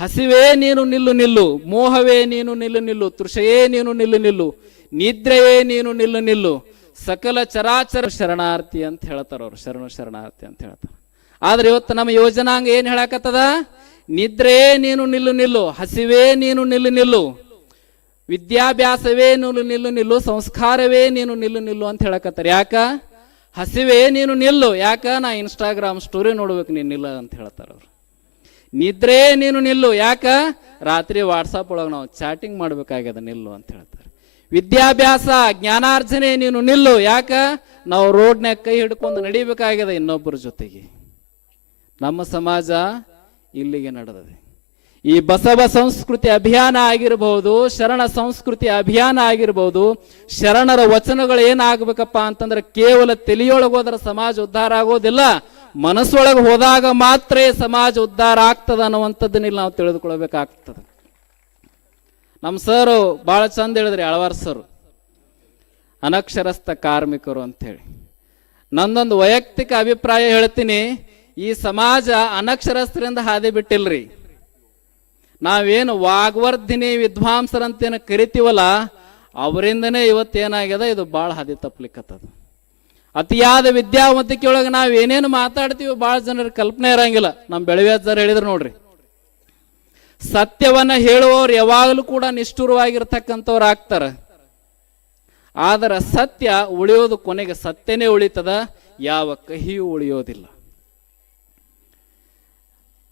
ಹಸಿವೇ ನೀನು ನಿಲ್ಲು ನಿಲ್ಲು, ಮೋಹವೇ ನೀನು ನಿಲ್ಲು ನಿಲ್ಲು, ತೃಷೆಯೇ ನೀನು ನಿಲ್ಲು ನಿಲ್ಲು, ನಿದ್ರೆಯೇ ನೀನು ನಿಲ್ಲು ನಿಲ್ಲು, ಸಕಲ ಚರಾಚರ ಶರಣಾರ್ಥಿ ಅಂತ ಹೇಳ್ತಾರ ಅವ್ರು, ಶರಣು ಶರಣಾರ್ಥಿ ಅಂತ ಹೇಳ್ತಾರ. ಆದ್ರೆ ಇವತ್ತು ನಮ್ಮ ಯೋಜನಾಂಗ ಏನ್ ಹೇಳಕತ್ತದ? ನಿದ್ರೆಯೇ ನೀನು ನಿಲ್ಲು ನಿಲ್ಲು, ಹಸಿವೇ ನೀನು ನಿಲ್ಲು ನಿಲ್ಲು, ವಿದ್ಯಾಭ್ಯಾಸವೇ ನಿಲ್ಲು ನಿಲ್ಲು ನಿಲ್ಲು, ಸಂಸ್ಕಾರವೇ ನೀನು ನಿಲ್ಲು ನಿಲ್ಲು ಅಂತ ಹೇಳಕತ್ತಾರ. ಯಾಕ? ಹಸಿವೇ ನೀನು ನಿಲ್ಲು, ಯಾಕ? ನಾ ಇನ್ಸ್ಟಾಗ್ರಾಮ್ ಸ್ಟೋರಿ ನೋಡ್ಬೇಕು ನೀನು ನಿಲ್ಲ ಅಂತ ಹೇಳ್ತಾರ ಅವ್ರು. ನಿದ್ರೆ ನೀನು ನಿಲ್ಲು. ಯಾಕ? ರಾತ್ರಿ ವಾಟ್ಸಪ್ ಒಳಗೆ ನಾವು ಚಾಟಿಂಗ್ ಮಾಡ್ಬೇಕಾಗ್ಯದ ನಿಲ್ಲು ಅಂತ ಹೇಳ್ತಾರೆ. ವಿದ್ಯಾಭ್ಯಾಸ, ಜ್ಞಾನಾರ್ಜನೆ ನೀನು ನಿಲ್ಲು. ಯಾಕ? ನಾವು ರೋಡ್ನ್ಯಾಗ ಕೈ ಹಿಡ್ಕೊಂಡು ನಡಿಬೇಕಾಗ್ಯದ ಇನ್ನೊಬ್ಬರ ಜೊತೆಗೆ. ನಮ್ಮ ಸಮಾಜ ಇಲ್ಲಿಗೆ ನಡೆದಿದೆ. ಈ ಬಸವ ಸಂಸ್ಕೃತಿ ಅಭಿಯಾನ ಆಗಿರಬಹುದು ಶರಣ ಸಂಸ್ಕೃತಿ ಅಭಿಯಾನ ಆಗಿರಬಹುದು ಶರಣರ ವಚನಗಳು ಏನಾಗಬೇಕಪ್ಪ ಅಂತಂದ್ರೆ ಕೇವಲ ಹೋದ್ರೆ ಸಮಾಜ ಉದ್ಧಾರ ಆಗೋದಿಲ್ಲ, ಮನಸ್ಸೊಳಗೆ ಹೋದಾಗ ಮಾತ್ರ ಸಮಾಜ ಉದ್ಧಾರ ಆಗ್ತದ ಅನ್ನುವಂಥದ್ದನ್ನ ಇಲ್ಲಿ ನಾವು ತಿಳಿದುಕೊಳ್ಬೇಕಾಗ್ತದೆ ನಮ್ಮ ಸರ್ ಭಾಳ ಚಂದ ಹೇಳಿದ್ರಿ, ಅಳವಾರ್ ಸರ್. ಅನಕ್ಷರಸ್ಥ ಕಾರ್ಮಿಕರು ಅಂತೇಳಿ ನಂದೊಂದು ವೈಯಕ್ತಿಕ ಅಭಿಪ್ರಾಯ ಹೇಳ್ತೀನಿ, ಈ ಸಮಾಜ ಅನಕ್ಷರಸ್ಥರಿಂದ ಹಾದಿ ಬಿಟ್ಟಿಲ್ರಿ. ನಾವೇನು ವಾಗ್ವರ್ಧಿನಿ ವಿದ್ವಾಂಸರಂತೇನು ಕರಿತೀವಲ್ಲ, ಅವರಿಂದನೇ ಇವತ್ತೇನಾಗ್ಯದ, ಇದು ಭಾಳ ಹದಿ ತಪ್ಪಲಿಕ್ಕತ್ತದ ಅತಿಯಾದ ವಿದ್ಯಾವಂತಿಕೆ ಒಳಗೆ ನಾವು ಏನೇನು ಮಾತಾಡ್ತೀವಿ ಭಾಳ ಜನರ ಕಲ್ಪನೆ ಇರಂಗಿಲ್ಲ. ನಮ್ಮ ಸರ್ ಹೇಳಿದ್ರು ನೋಡ್ರಿ. ಸತ್ಯವನ್ನ ಹೇಳುವವ್ರು ಯಾವಾಗಲೂ ಕೂಡ ನಿಷ್ಠುರವಾಗಿರ್ತಕ್ಕಂಥವ್ರು ಆಗ್ತಾರ. ಆದರೆ ಸತ್ಯ ಉಳಿಯೋದು ಕೊನೆಗೆ ಸತ್ಯನೇ ಉಳಿತದ, ಯಾವ ಕಹಿಯೂ ಉಳಿಯೋದಿಲ್ಲ.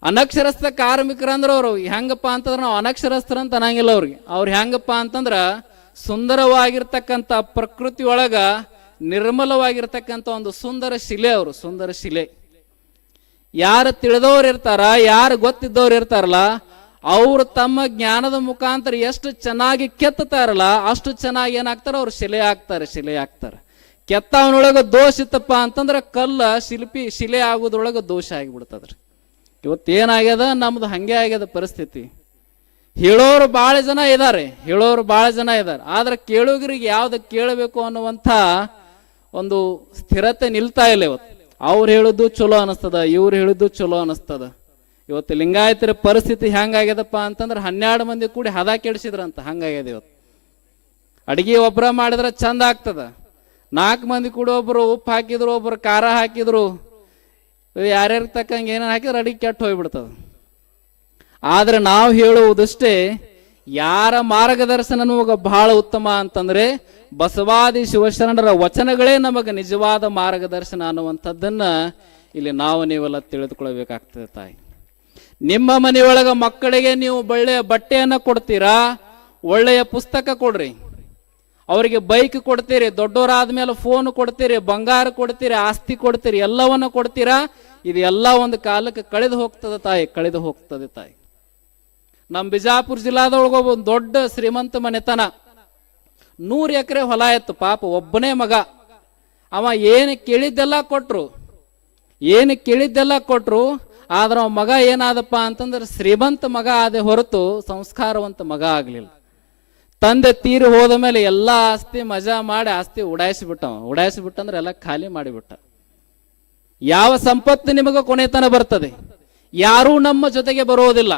ಅನಕ್ಷರಸ್ಥ ಕಾರ್ಮಿಕರಂದ್ರೆ ಅವರು. ಹೆಂಗಪ್ಪ ಅಂತಂದ್ರೆ ನಾವು ಅನಕ್ಷರಸ್ಥರ ಅಂತ ಅನ್ನಂಗಿಲ್ಲ ಅವ್ರಿಗೆ. ಅವ್ರು ಹೆಂಗಪ್ಪ ಅಂತಂದ್ರೆ ಸುಂದರವಾಗಿರ್ತಕ್ಕಂಥ ಪ್ರಕೃತಿ ಒಳಗ ನಿರ್ಮಲವಾಗಿರ್ತಕ್ಕಂಥ ಒಂದು ಸುಂದರ ಶಿಲೆ ಅವರು, ಸುಂದರ ಶಿಲೆ. ಯಾರು ತಿಳಿದವ್ರು ಇರ್ತಾರ, ಯಾರು ಗೊತ್ತಿದ್ದವ್ರು ಇರ್ತಾರಲ್ಲ, ಅವ್ರು ತಮ್ಮ ಜ್ಞಾನದ ಮುಖಾಂತರ ಎಷ್ಟು ಚೆನ್ನಾಗಿ ಕೆತ್ತತಾರಲ್ಲ, ಅಷ್ಟು ಚೆನ್ನಾಗಿ ಏನಾಗ್ತಾರ, ಅವ್ರು ಶಿಲೆ ಆಗ್ತಾರೆ ಶಿಲೆ ಆಗ್ತಾರೆ. ಕೆತ್ತವನೊಳಗೆ ದೋಷ ಇತ್ತಪ್ಪ ಅಂತಂದ್ರೆ ಕಲ್ಲ, ಶಿಲ್ಪಿ, ಶಿಲೆ ಆಗೋದ್ರೊಳಗ ದೋಷ ಆಗಿಬಿಡ್ತದ್ರಿ. ಇವತ್ತೇನಾಗ್ಯದ? ನಮ್ದು ಹಂಗೆ ಆಗ್ಯದ ಪರಿಸ್ಥಿತಿ. ಹೇಳೋರು ಭಾಳ ಜನ ಇದ್ದಾರೆ ಹೇಳೋರು ಭಾಳ ಜನ ಇದ್ದಾರೆ ಆದ್ರೆ ಕೇಳುಗರಿಗೆ ಯಾವ್ದು ಕೇಳಬೇಕು ಅನ್ನುವಂಥ ಒಂದು ಸ್ಥಿರತೆ ನಿಲ್ತಾ ಇಲ್ಲ ಇವತ್ತು. ಅವ್ರು ಹೇಳುದು ಚಲೋ ಅನಿಸ್ತದ ಇವ್ರು ಹೇಳುದು ಚಲೋ ಅನಿಸ್ತದ ಇವತ್ತು ಲಿಂಗಾಯತರ ಪರಿಸ್ಥಿತಿ ಹೆಂಗಾಗ್ಯದಪ್ಪ ಅಂತಂದ್ರೆ ಹನ್ನೆರಡು ಮಂದಿ ಕೂಡಿ ಹದ ಕೆಡಿಸಿದ್ರಂತ, ಹಂಗಾಗ್ಯದ ಇವತ್ತು. ಅಡಿಗೆ ಒಬ್ಬರ ಮಾಡಿದ್ರೆ ಚಂದ ಆಗ್ತದ. ನಾಲ್ಕು ಮಂದಿ ಕೂಡ ಒಬ್ರು ಉಪ್ಪು ಹಾಕಿದ್ರು ಒಬ್ಬರು ಖಾರ ಹಾಕಿದ್ರು ಯಾರ್ಯಾರ ತಕ್ಕಂಗೆ ಏನೇನು ಹಾಕಿದ್ರೆ ಅಡಿಗೆ ಕೆಟ್ಟು ಹೋಗ್ಬಿಡ್ತದೆ. ಆದ್ರೆ ನಾವು ಹೇಳುವುದಷ್ಟೇ, ಯಾರ ಮಾರ್ಗದರ್ಶನ ನಮಗ ಬಹಳ ಉತ್ತಮ ಅಂತಂದ್ರೆ ಬಸವಾದಿ ಶಿವಶರಣರ ವಚನಗಳೇ ನಮಗೆ ನಿಜವಾದ ಮಾರ್ಗದರ್ಶನ ಅನ್ನುವಂಥದ್ದನ್ನ ಇಲ್ಲಿ ನಾವು ನೀವೆಲ್ಲ ತಿಳಿದುಕೊಳ್ಬೇಕಾಗ್ತದೆ ತಾಯಿ. ನಿಮ್ಮ ಮನೆಯೊಳಗ ಮಕ್ಕಳಿಗೆ ನೀವು ಒಳ್ಳೆಯ ಬಟ್ಟೆಯನ್ನ ಕೊಡ್ತೀರಾ? ಒಳ್ಳೆಯ ಪುಸ್ತಕ ಕೊಡ್ರಿ. ಅವರಿಗೆ ಬೈಕ್ ಕೊಡ್ತೀರಿ, ದೊಡ್ಡವರಾದ್ಮೇಲೆ ಫೋನ್ ಕೊಡ್ತೀರಿ, ಬಂಗಾರ ಕೊಡ್ತೀರಿ, ಆಸ್ತಿ ಕೊಡ್ತೀರಿ, ಎಲ್ಲವನ್ನು ಕೊಡ್ತೀರಾ? ಇದೆಲ್ಲ ಒಂದು ಕಾಲಕ್ಕೆ ಕಳೆದು ಹೋಗ್ತದೆ ತಾಯಿ, ಕಳೆದು ಹೋಗ್ತದೆ ತಾಯಿ. ನಮ್ಮ ಬಿಜಾಪುರ ಜಿಲ್ಲಾದೊಳಗ ಒಂದು ದೊಡ್ಡ ಶ್ರೀಮಂತ ಮನೆತನ. ನೂರು ಎಕರೆ ಹೊಲ ಇತ್ತು, ಪಾಪ ಒಬ್ಬನೇ ಮಗ. ಅವ ಏನು ಕೇಳಿದ್ದೆಲ್ಲ ಕೊಟ್ರು. ಏನು ಕೇಳಿದ್ದೆಲ್ಲ ಕೊಟ್ರು, ಆದ್ರೆ ಅವ ಮಗ ಏನಾದಪ್ಪ ಅಂತಂದ್ರೆ ಶ್ರೀಮಂತ ಮಗ ಆದ ಹೊರತು ಸಂಸ್ಕಾರವಂತ ಮಗ ಆಗ್ಲಿಲ್ಲ. ತಂದೆ ತೀರಿ ಹೋದ ಮೇಲೆ ಎಲ್ಲ ಆಸ್ತಿ ಮಜಾ ಮಾಡಿ ಆಸ್ತಿ ಉಡಾಯಿಸಿಬಿಟ್ಟ ಉಡಾಯಿಸಿಬಿಟ್ಟಂದ್ರೆ ಎಲ್ಲ ಖಾಲಿ ಮಾಡಿಬಿಟ್ಟ. ಯಾವ ಸಂಪತ್ತು ನಿಮಗೆ ಕೊನೆತನ ಬರ್ತದೆ? ಯಾರೂ ನಮ್ಮ ಜೊತೆಗೆ ಬರೋದಿಲ್ಲ.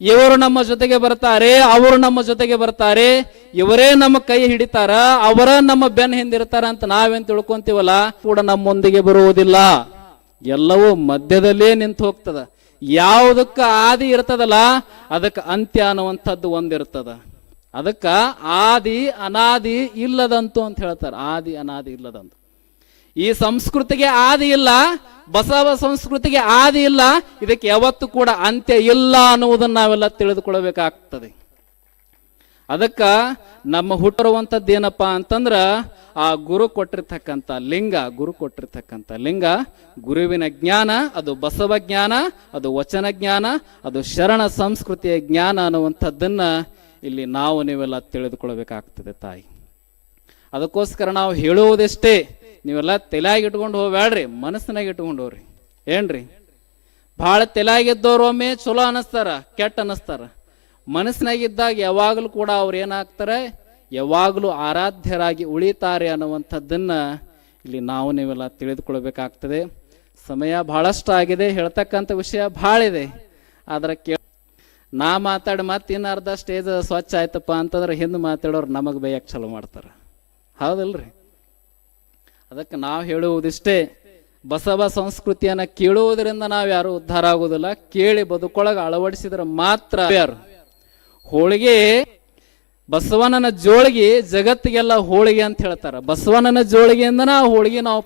ಇವರು ನಮ್ಮ ಜೊತೆಗೆ ಬರ್ತಾರೆ, ಅವರು ನಮ್ಮ ಜೊತೆಗೆ ಬರ್ತಾರೆ, ಇವರೇ ನಮ್ಮ ಕೈ ಹಿಡಿತಾರ, ಅವರ ನಮ್ಮ ಬೆನ್ ಹಿಂದಿರ್ತಾರ ಅಂತ ನಾವೇನ್ ತಿಳ್ಕೊಂತೀವಲ್ಲ? ಕೂಡ ನಮ್ಮೊಂದಿಗೆ ಬರುವುದಿಲ್ಲ. ಎಲ್ಲವೂ ಮಧ್ಯದಲ್ಲೇ ನಿಂತು ಹೋಗ್ತದ. ಯಾವುದಕ್ಕ ಆದಿ ಇರ್ತದಲ್ಲ, ಅದಕ್ಕೆ ಅಂತ್ಯ ಅನ್ನುವಂಥದ್ದು ಒಂದಿರ್ತದ. ಅದಕ್ಕ ಆದಿ ಅನಾದಿ ಇಲ್ಲದಂತು ಅಂತ ಹೇಳ್ತಾರೆ. ಆದಿ ಅನಾದಿ ಇಲ್ಲದಂತು. ಈ ಸಂಸ್ಕೃತಿಗೆ ಆದಿ ಇಲ್ಲ, ಬಸವ ಸಂಸ್ಕೃತಿಗೆ ಆದಿ ಇಲ್ಲ, ಇದಕ್ಕೆ ಯಾವತ್ತೂ ಕೂಡ ಅಂತ್ಯ ಇಲ್ಲ ಅನ್ನುವುದನ್ನು ನಾವೆಲ್ಲ ತಿಳಿದುಕೊಳ್ಬೇಕಾಗ್ತದೆ ಅದಕ್ಕ ನಮ್ಮ ಹುಟ್ಟಿರುವಂಥದ್ದು ಏನಪ್ಪ ಅಂತಂದ್ರ, ಆ ಗುರು ಕೊಟ್ಟಿರ್ತಕ್ಕಂಥ ಲಿಂಗ, ಗುರು ಕೊಟ್ಟಿರ್ತಕ್ಕಂಥ ಲಿಂಗ, ಗುರುವಿನ ಜ್ಞಾನ, ಅದು ಬಸವ ಜ್ಞಾನ, ಅದು ವಚನ ಜ್ಞಾನ, ಅದು ಶರಣ ಸಂಸ್ಕೃತಿಯ ಜ್ಞಾನ ಅನ್ನುವಂಥದ್ದನ್ನ ಇಲ್ಲಿ ನಾವು ನೀವೆಲ್ಲ ತಿಳಿದುಕೊಳ್ಬೇಕಾಗ್ತದೆ ತಾಯಿ. ಅದಕ್ಕೋಸ್ಕರ ನಾವು ಹೇಳುವುದಷ್ಟೇ, ನೀವೆಲ್ಲ ಇಟ್ಕೊಂಡು ಹೋಗ್ಬೇಡ್ರಿ ಮನಸ್ಸಿನಾಗ ಇಟ್ಕೊಂಡು ಹೋಗ್ರಿ. ಏನ್ರಿ? ಭಾಳ ತಲೆಯಾಗಿದ್ದವ್ರು ಒಮ್ಮೆ ಚಲೋ ಅನಿಸ್ತಾರ, ಕೆಟ್ಟ ಅನಿಸ್ತಾರ. ಮನಸ್ಸಿನಾಗಿದ್ದಾಗ ಯಾವಾಗಲೂ ಕೂಡ ಅವ್ರು ಏನಾಗ್ತಾರೆ, ಯಾವಾಗಲೂ ಆರಾಧ್ಯರಾಗಿ ಉಳಿತಾರೆ ಅನ್ನುವಂಥದ್ದನ್ನ ಇಲ್ಲಿ ನಾವು ನೀವೆಲ್ಲ ತಿಳಿದುಕೊಳ್ಬೇಕಾಗ್ತದೆ ಸಮಯ ಬಹಳಷ್ಟು ಆಗಿದೆ ಹೇಳ್ತಕ್ಕಂಥ ವಿಷಯ ಭಾಳ ಇದೆ ಆದ್ರೆ ನಾ ಮಾತಾಡಿ ಮತ್ತೆ ಇನ್ನು ಅರ್ಧ ಸ್ಟೇಜ್ ಸ್ವಚ್ಛ ಆಯ್ತಪ್ಪ ಅಂತಂದ್ರೆ ಹಿಂದೆ ಮಾತಾಡೋರು ನಮಗೆ ಬೇಯಕ್ಕೆ ಚಲೋ ಮಾಡ್ತಾರೆ. ಹೌದಲ್ರಿ? ಅದಕ್ಕೆ ನಾವು ಹೇಳುವುದಿಷ್ಟೇ, ಬಸವ ಸಂಸ್ಕೃತಿಯನ್ನ ಕೇಳುವುದರಿಂದ ನಾವು ಯಾರು ಉದ್ಧಾರ ಆಗುವುದಿಲ್ಲ ಕೇಳಿ ಬದುಕೊಳಗೆ ಅಳವಡಿಸಿದ್ರೆ ಮಾತ್ರ ಯಾರು? ಹೋಳಿಗೆ ಬಸವನನ ಜೋಳಿಗೆ ಜಗತ್ತಿಗೆಲ್ಲ ಹೋಳಿಗೆ ಅಂತ ಹೇಳ್ತಾರ. ಬಸವನನ ಜೋಳಿಗೆಯಿಂದನ ನಾವು ಹೋಳಿಗೆ ನಾವು